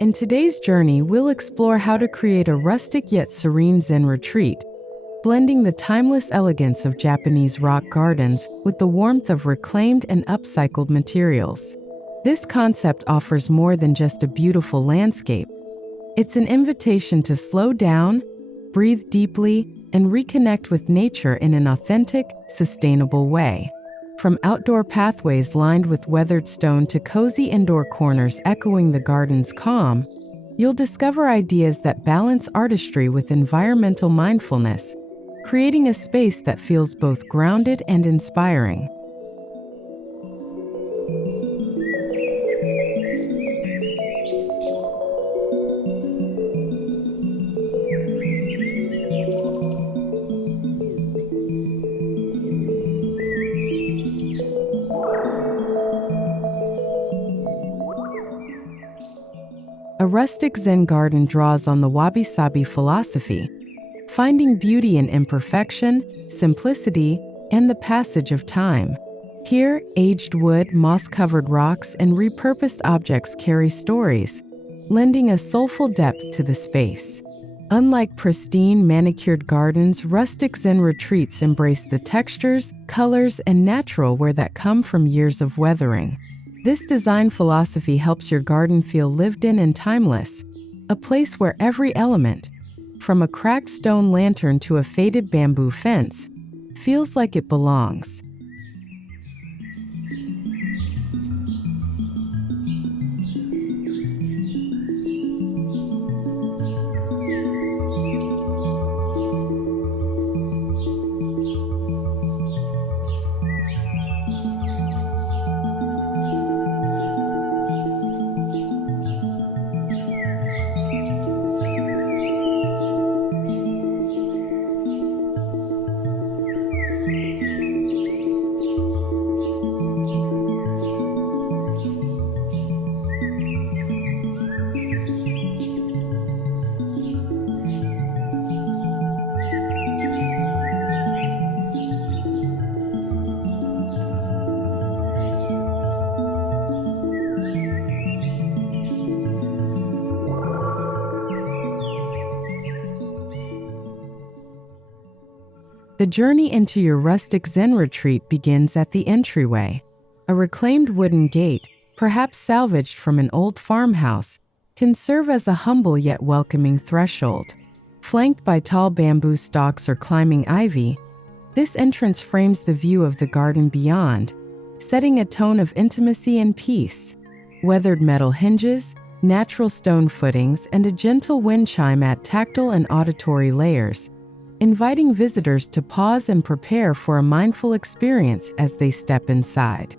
In today's journey, we'll explore how to create a rustic yet serene Zen retreat, blending the timeless elegance of Japanese rock gardens with the warmth of reclaimed and upcycled materials. This concept offers more than just a beautiful landscape. It's an invitation to slow down, breathe deeply, and reconnect with nature in an authentic, sustainable way. From outdoor pathways lined with weathered stone to cozy indoor corners echoing the garden's calm, you'll discover ideas that balance artistry with environmental mindfulness, creating a space that feels both grounded and inspiring. A rustic Zen garden draws on the wabi-sabi philosophy, finding beauty in imperfection, simplicity, and the passage of time. Here, aged wood, moss-covered rocks, and repurposed objects carry stories, lending a soulful depth to the space. Unlike pristine, manicured gardens, rustic Zen retreats embrace the textures, colors, and natural wear that come from years of weathering. This design philosophy helps your garden feel lived in and timeless, a place where every element, from a cracked stone lantern to a faded bamboo fence, feels like it belongs. The journey into your rustic Zen retreat begins at the entryway. A reclaimed wooden gate, perhaps salvaged from an old farmhouse, can serve as a humble yet welcoming threshold. Flanked by tall bamboo stalks or climbing ivy, this entrance frames the view of the garden beyond, setting a tone of intimacy and peace. Weathered metal hinges, natural stone footings, and a gentle wind chime add tactile and auditory layers, inviting visitors to pause and prepare for a mindful experience as they step inside.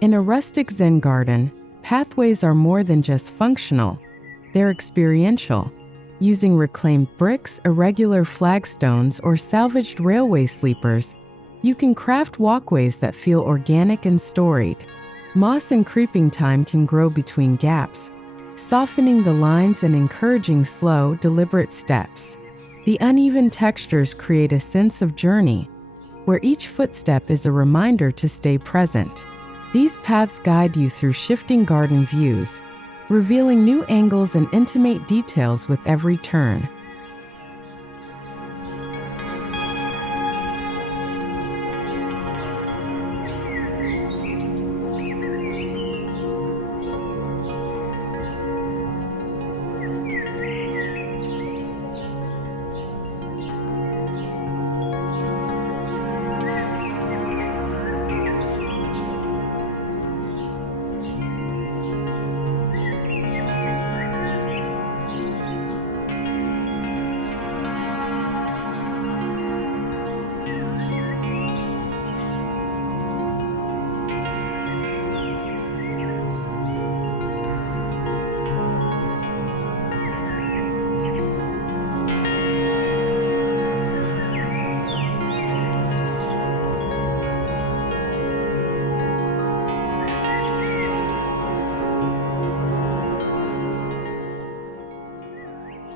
In a rustic Zen garden, pathways are more than just functional, they're experiential. Using reclaimed bricks, irregular flagstones, or salvaged railway sleepers, you can craft walkways that feel organic and storied. Moss and creeping thyme can grow between gaps, softening the lines and encouraging slow, deliberate steps. The uneven textures create a sense of journey, where each footstep is a reminder to stay present. These paths guide you through shifting garden views, revealing new angles and intimate details with every turn.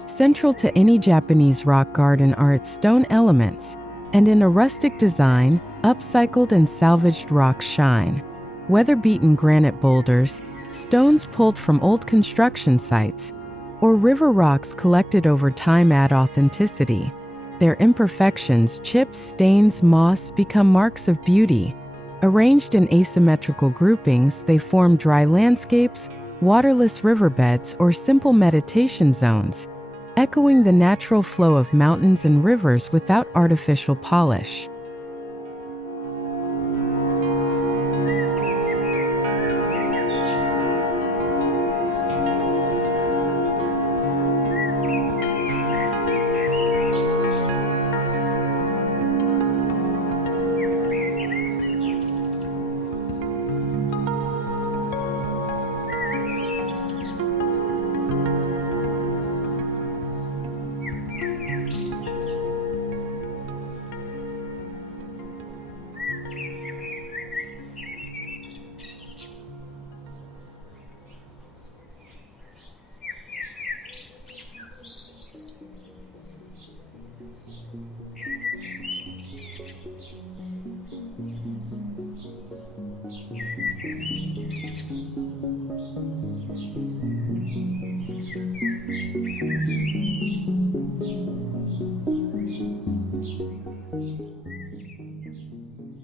Central to any Japanese rock garden are its stone elements, and in a rustic design, upcycled and salvaged rocks shine. Weather-beaten granite boulders, stones pulled from old construction sites, or river rocks collected over time add authenticity. Their imperfections, chips, stains, moss, become marks of beauty. Arranged in asymmetrical groupings, they form dry landscapes, waterless riverbeds, or simple meditation zones, echoing the natural flow of mountains and rivers without artificial polish.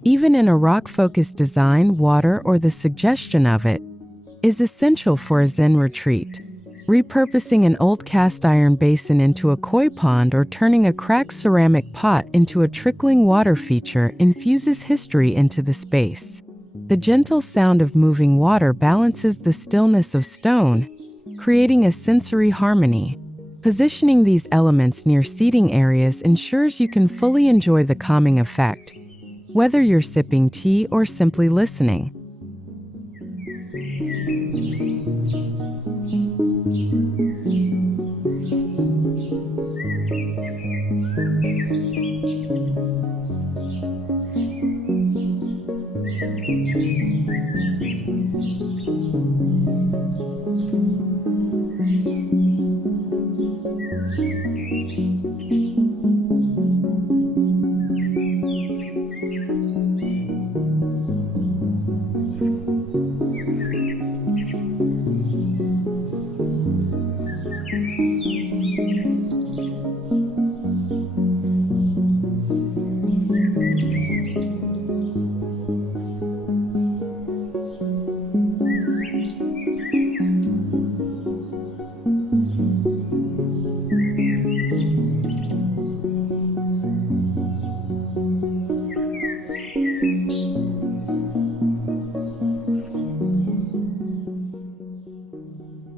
Even in a rock-focused design, water, or the suggestion of it, is essential for a Zen retreat. Repurposing an old cast iron basin into a koi pond or turning a cracked ceramic pot into a trickling water feature infuses history into the space. The gentle sound of moving water balances the stillness of stone, creating a sensory harmony. Positioning these elements near seating areas ensures you can fully enjoy the calming effect, whether you're sipping tea or simply listening.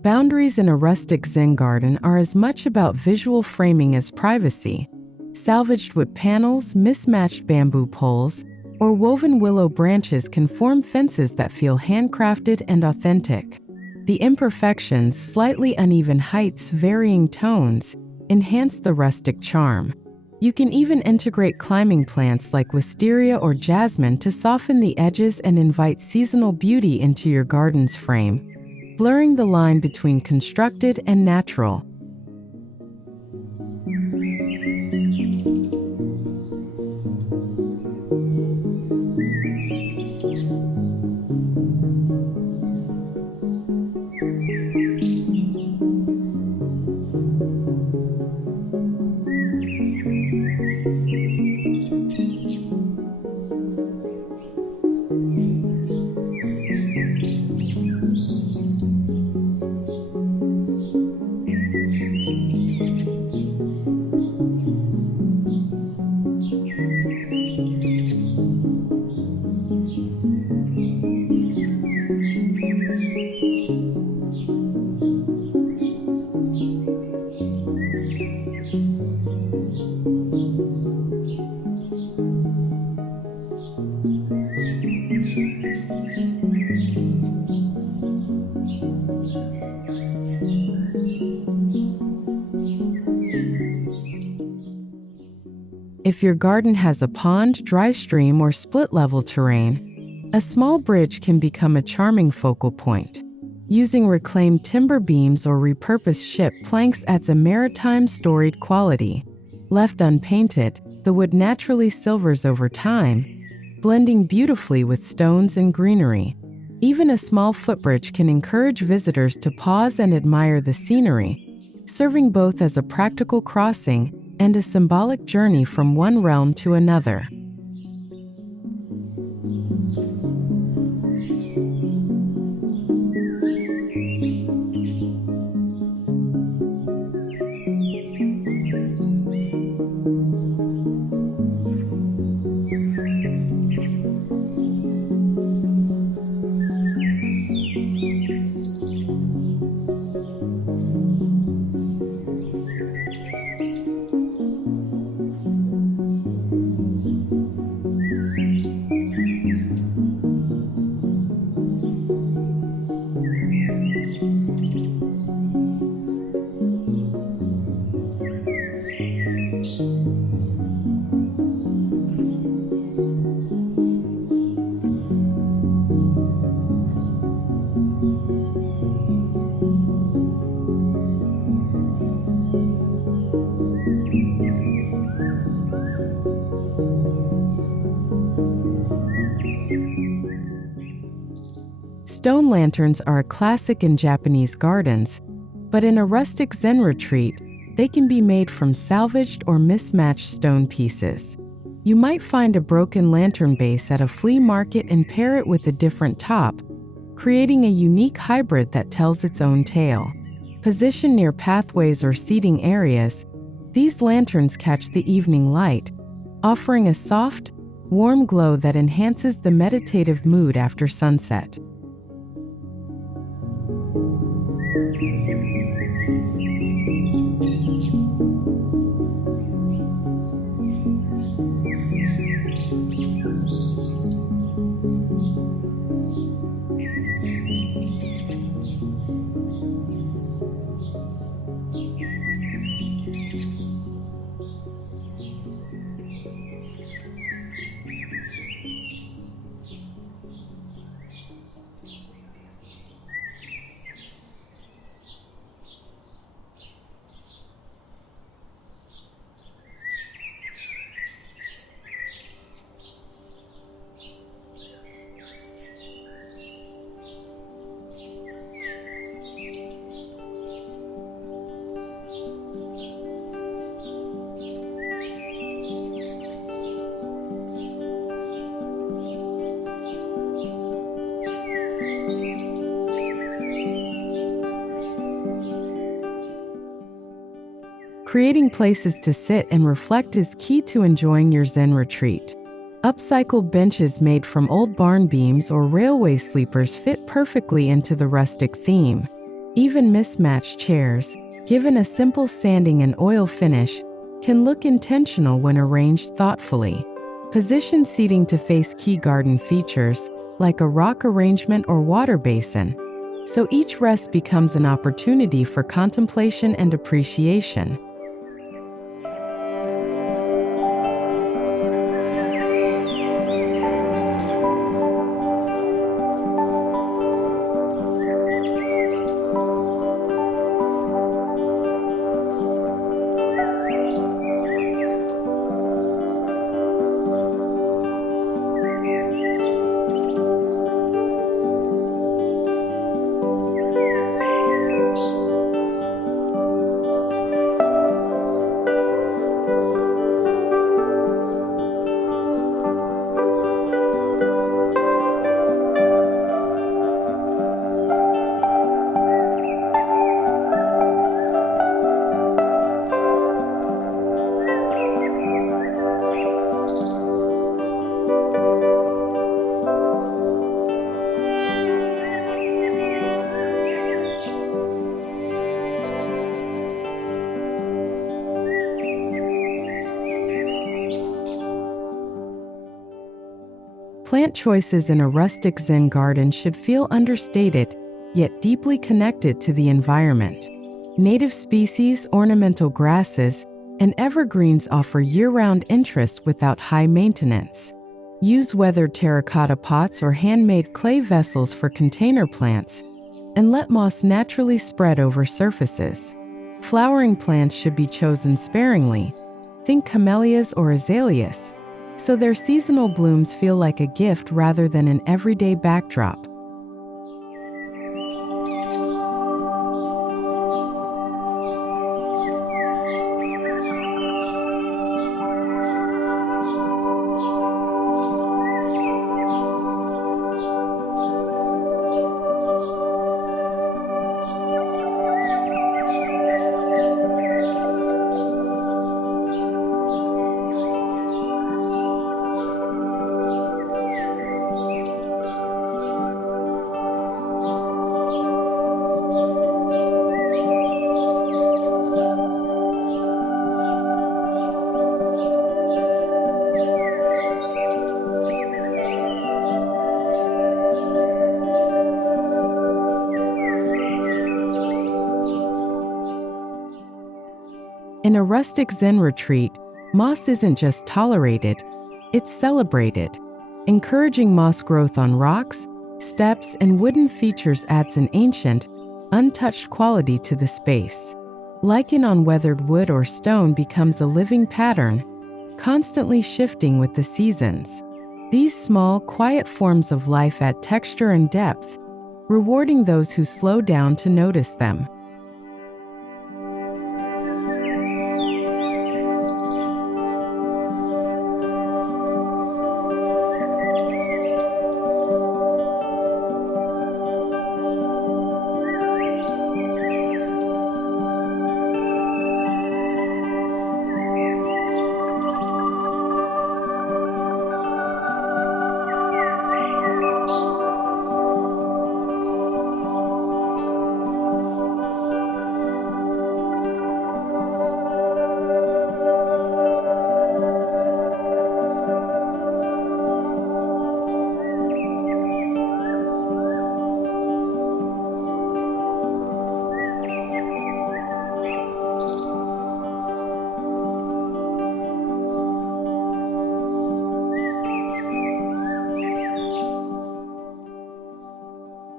Boundaries in a rustic Zen garden are as much about visual framing as privacy. Salvaged wood panels, mismatched bamboo poles, or woven willow branches can form fences that feel handcrafted and authentic. The imperfections, slightly uneven heights, varying tones, enhance the rustic charm. You can even integrate climbing plants like wisteria or jasmine to soften the edges and invite seasonal beauty into your garden's frame, blurring the line between constructed and natural. If your garden has a pond, dry stream, or split-level terrain, a small bridge can become a charming focal point. Using reclaimed timber beams or repurposed ship planks adds a maritime storied quality. Left unpainted, the wood naturally silvers over time, blending beautifully with stones and greenery. Even a small footbridge can encourage visitors to pause and admire the scenery, serving both as a practical crossing and a symbolic journey from one realm to another. Stone lanterns are a classic in Japanese gardens, but in a rustic Zen retreat, they can be made from salvaged or mismatched stone pieces. You might find a broken lantern base at a flea market and pair it with a different top, creating a unique hybrid that tells its own tale. Positioned near pathways or seating areas, these lanterns catch the evening light, offering a soft, warm glow that enhances the meditative mood after sunset. Creating places to sit and reflect is key to enjoying your Zen retreat. Upcycled benches made from old barn beams or railway sleepers fit perfectly into the rustic theme. Even mismatched chairs, given a simple sanding and oil finish, can look intentional when arranged thoughtfully. Position seating to face key garden features, like a rock arrangement or water basin, so each rest becomes an opportunity for contemplation and appreciation. Plant choices in a rustic Zen garden should feel understated, yet deeply connected to the environment. Native species, ornamental grasses, and evergreens offer year-round interest without high maintenance. Use weathered terracotta pots or handmade clay vessels for container plants, and let moss naturally spread over surfaces. Flowering plants should be chosen sparingly. Think camellias or azaleas, so their seasonal blooms feel like a gift rather than an everyday backdrop. In a rustic Zen retreat, moss isn't just tolerated, it's celebrated. Encouraging moss growth on rocks, steps, and wooden features adds an ancient, untouched quality to the space. Lichen on weathered wood or stone becomes a living pattern, constantly shifting with the seasons. These small, quiet forms of life add texture and depth, rewarding those who slow down to notice them.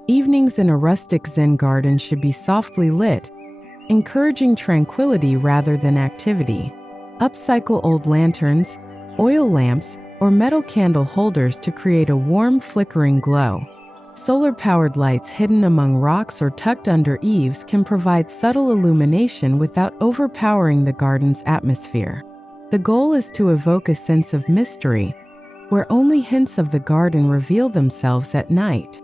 Evenings in a rustic Zen garden should be softly lit, encouraging tranquility rather than activity. Upcycle old lanterns, oil lamps, or metal candle holders to create a warm, flickering glow. Solar-powered lights hidden among rocks or tucked under eaves can provide subtle illumination without overpowering the garden's atmosphere. The goal is to evoke a sense of mystery, where only hints of the garden reveal themselves at night.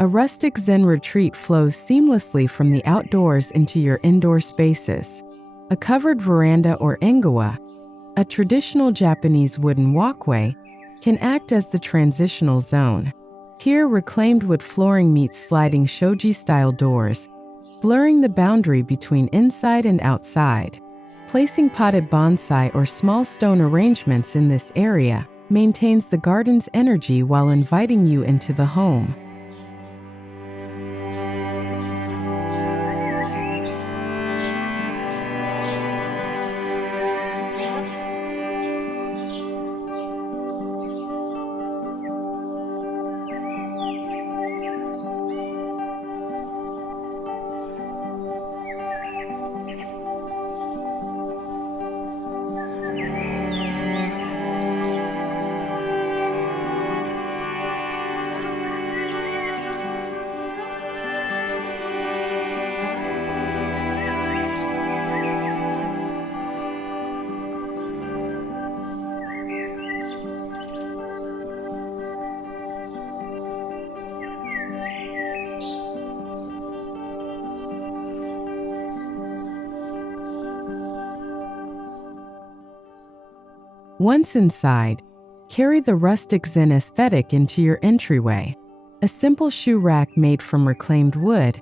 A rustic Zen retreat flows seamlessly from the outdoors into your indoor spaces. A covered veranda or engawa, a traditional Japanese wooden walkway, can act as the transitional zone. Here, reclaimed wood flooring meets sliding shoji-style doors, blurring the boundary between inside and outside. Placing potted bonsai or small stone arrangements in this area maintains the garden's energy while inviting you into the home. Once inside, carry the rustic Zen aesthetic into your entryway. A simple shoe rack made from reclaimed wood,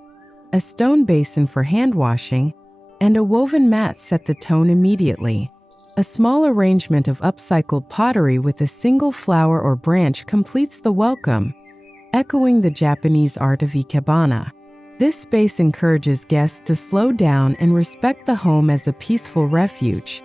a stone basin for hand washing, and a woven mat set the tone immediately. A small arrangement of upcycled pottery with a single flower or branch completes the welcome, echoing the Japanese art of ikebana. This space encourages guests to slow down and respect the home as a peaceful refuge.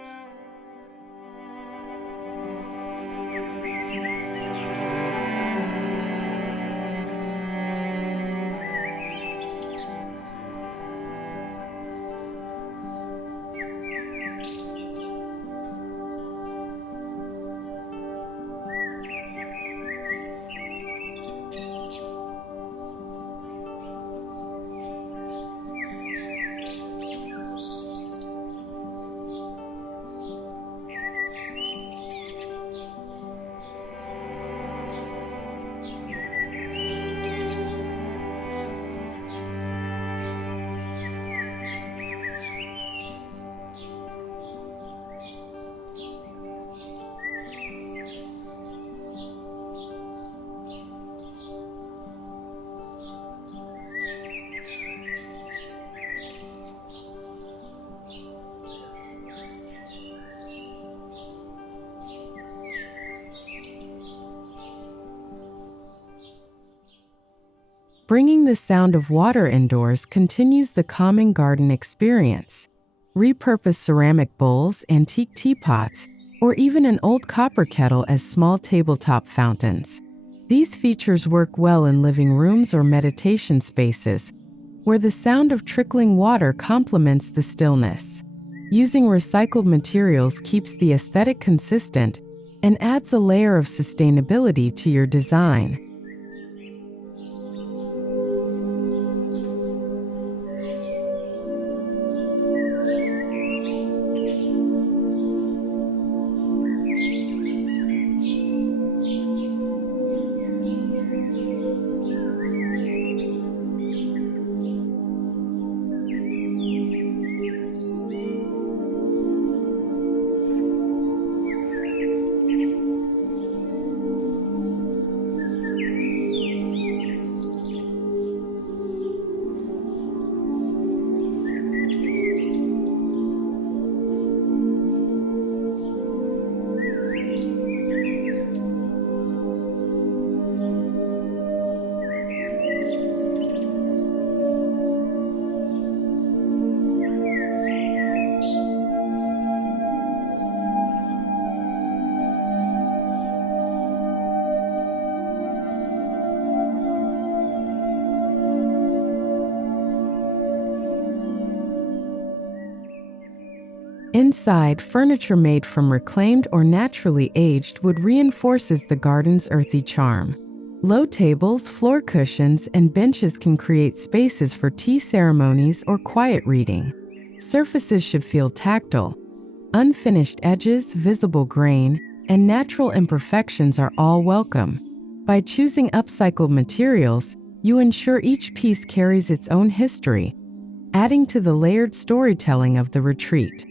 Bringing the sound of water indoors continues the calming garden experience. Repurpose ceramic bowls, antique teapots, or even an old copper kettle as small tabletop fountains. These features work well in living rooms or meditation spaces, where the sound of trickling water complements the stillness. Using recycled materials keeps the aesthetic consistent and adds a layer of sustainability to your design. Inside, furniture made from reclaimed or naturally aged wood reinforces the garden's earthy charm. Low tables, floor cushions, and benches can create spaces for tea ceremonies or quiet reading. Surfaces should feel tactile. Unfinished edges, visible grain, and natural imperfections are all welcome. By choosing upcycled materials, you ensure each piece carries its own history, adding to the layered storytelling of the retreat.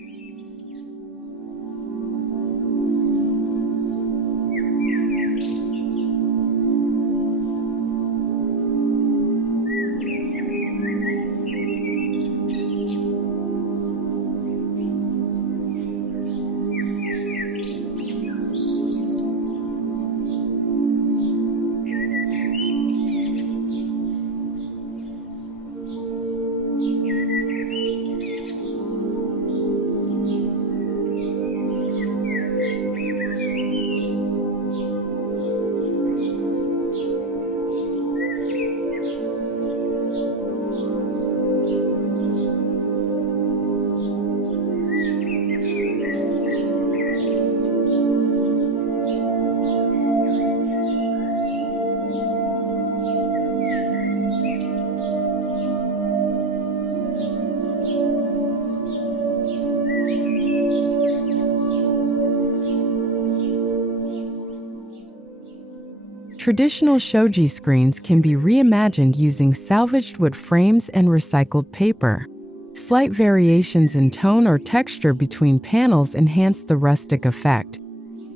Traditional shoji screens can be reimagined using salvaged wood frames and recycled paper. Slight variations in tone or texture between panels enhance the rustic effect.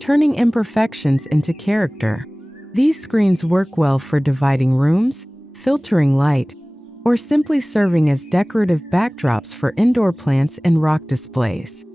turning imperfections into character. These screens work well for dividing rooms, filtering light, or simply serving as decorative backdrops for indoor plants and rock displays.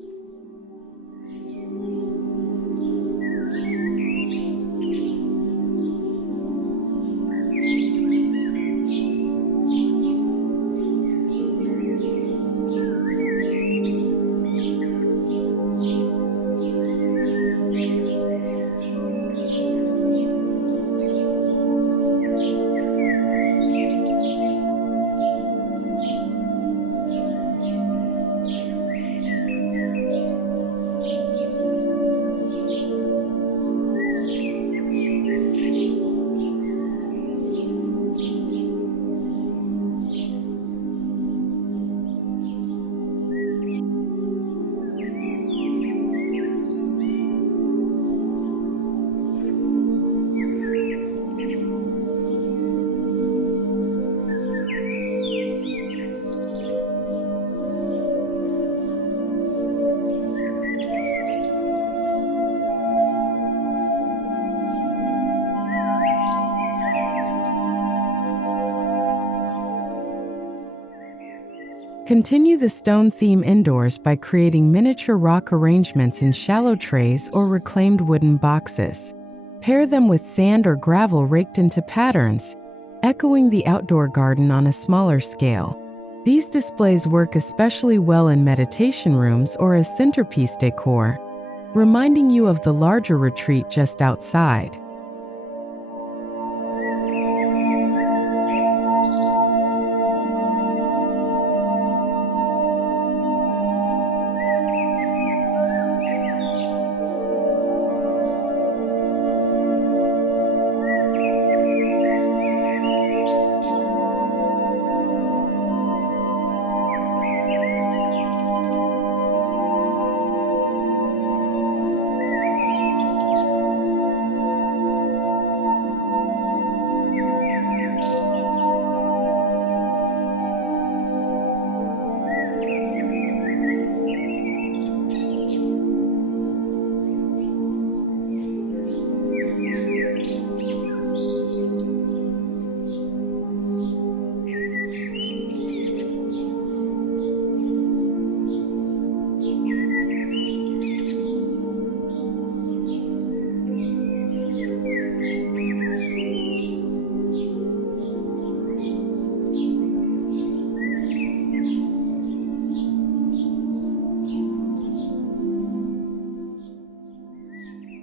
Continue the stone theme indoors by creating miniature rock arrangements in shallow trays or reclaimed wooden boxes. Pair them with sand or gravel raked into patterns, echoing the outdoor garden on a smaller scale. These displays work especially well in meditation rooms or as centerpiece decor, reminding you of the larger retreat just outside.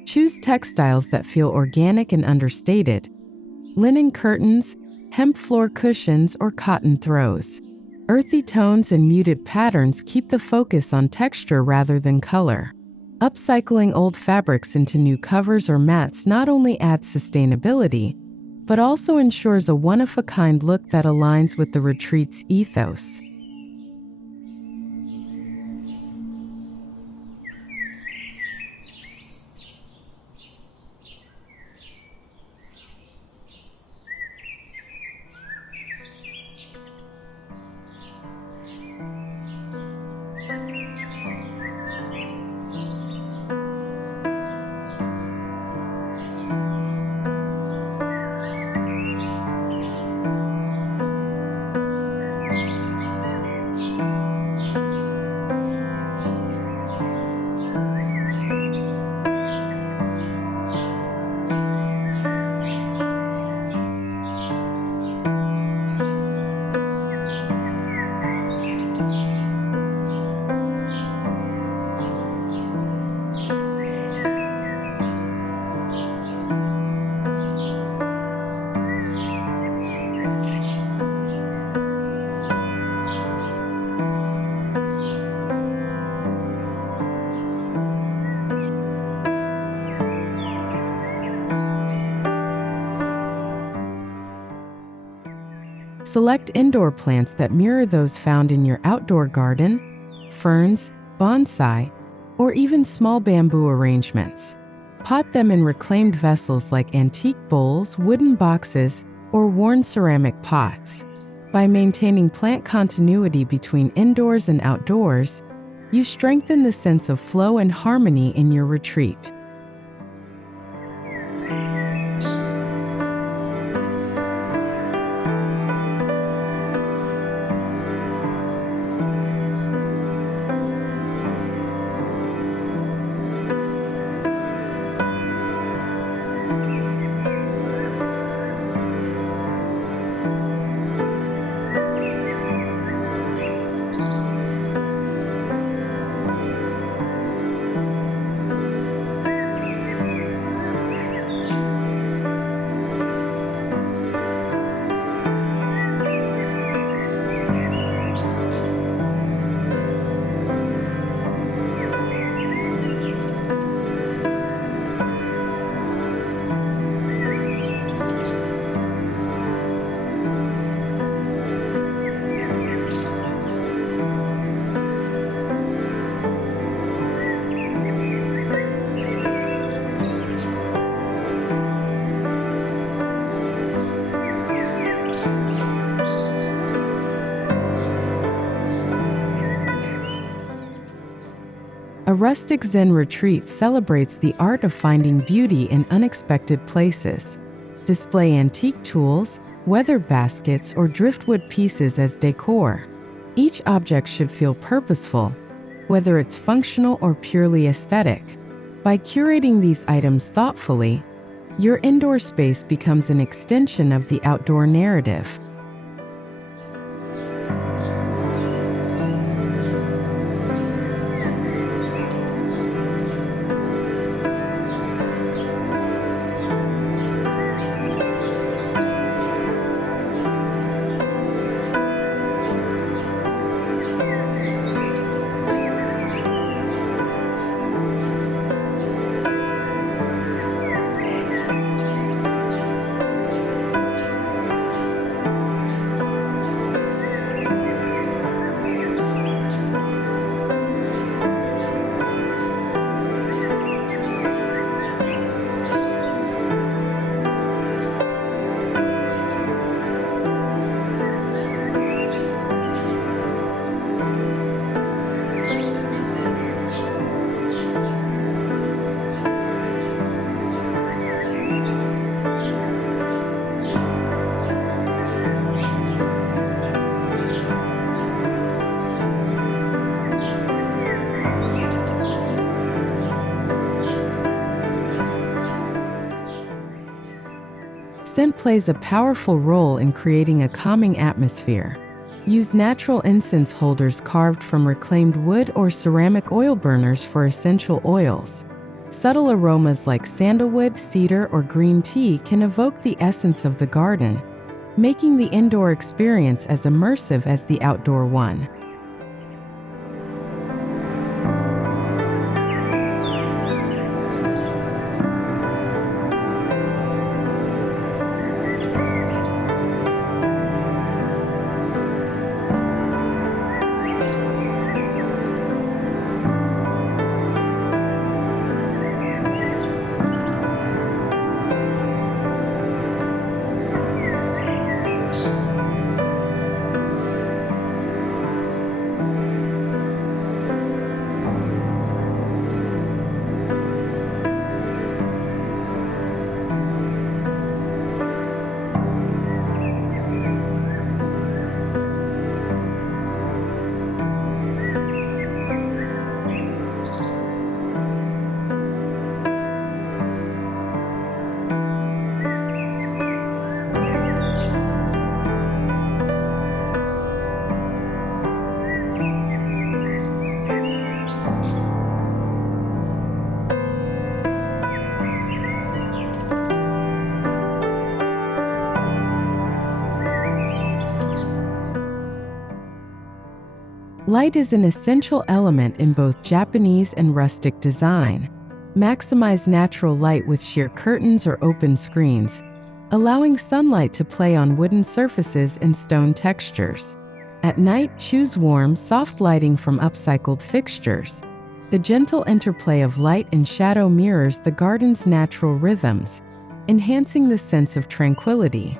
Choose textiles that feel organic and understated: linen curtains, hemp floor cushions, or cotton throws. Earthy tones and muted patterns keep the focus on texture rather than color. Upcycling old fabrics into new covers or mats not only adds sustainability, but also ensures a one-of-a-kind look that aligns with the retreat's ethos. Select indoor plants that mirror those found in your outdoor garden: ferns, bonsai, or even small bamboo arrangements. Pot them in reclaimed vessels like antique bowls, wooden boxes, or worn ceramic pots. By maintaining plant continuity between indoors and outdoors, you strengthen the sense of flow and harmony in your retreat. A Rustic Zen Retreat celebrates the art of finding beauty in unexpected places. Display antique tools, weather baskets, or driftwood pieces as decor. Each object should feel purposeful, whether it's functional or purely aesthetic. By curating these items thoughtfully, your indoor space becomes an extension of the outdoor narrative. Scent plays a powerful role in creating a calming atmosphere. Use natural incense holders carved from reclaimed wood or ceramic oil burners for essential oils. Subtle aromas like sandalwood, cedar, or green tea can evoke the essence of the garden, making the indoor experience as immersive as the outdoor one. Light is an essential element in both Japanese and rustic design. Maximize natural light with sheer curtains or open screens, allowing sunlight to play on wooden surfaces and stone textures. At night, choose warm, soft lighting from upcycled fixtures. The gentle interplay of light and shadow mirrors the garden's natural rhythms, enhancing the sense of tranquility.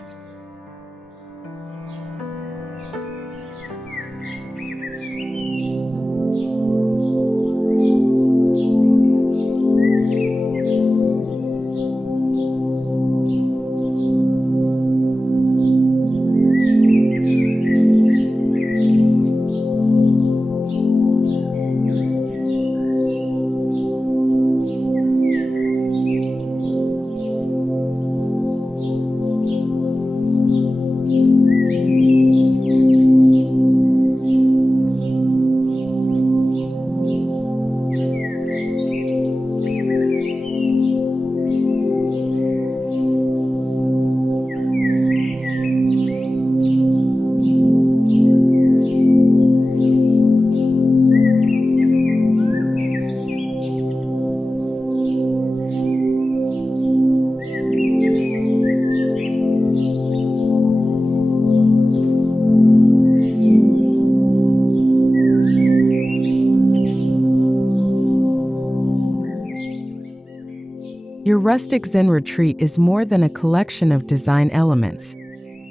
Your Rustic Zen Retreat is more than a collection of design elements.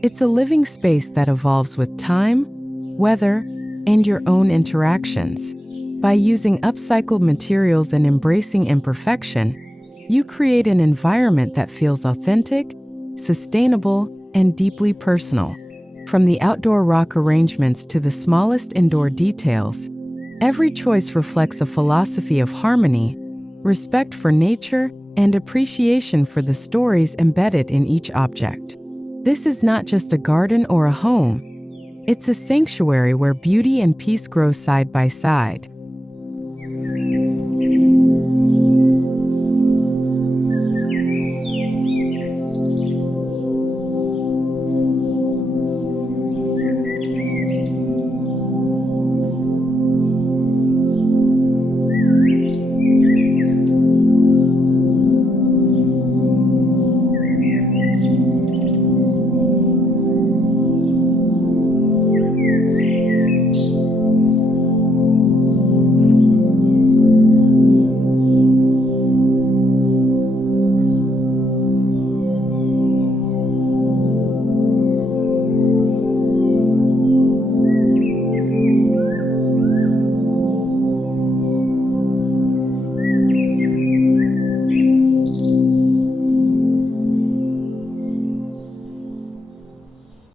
It's a living space that evolves with time, weather, and your own interactions. By using upcycled materials and embracing imperfection, you create an environment that feels authentic, sustainable, and deeply personal. From the outdoor rock arrangements to the smallest indoor details, every choice reflects a philosophy of harmony, respect for nature, and appreciation for the stories embedded in each object. This is not just a garden or a home. It's a sanctuary where beauty and peace grow side by side.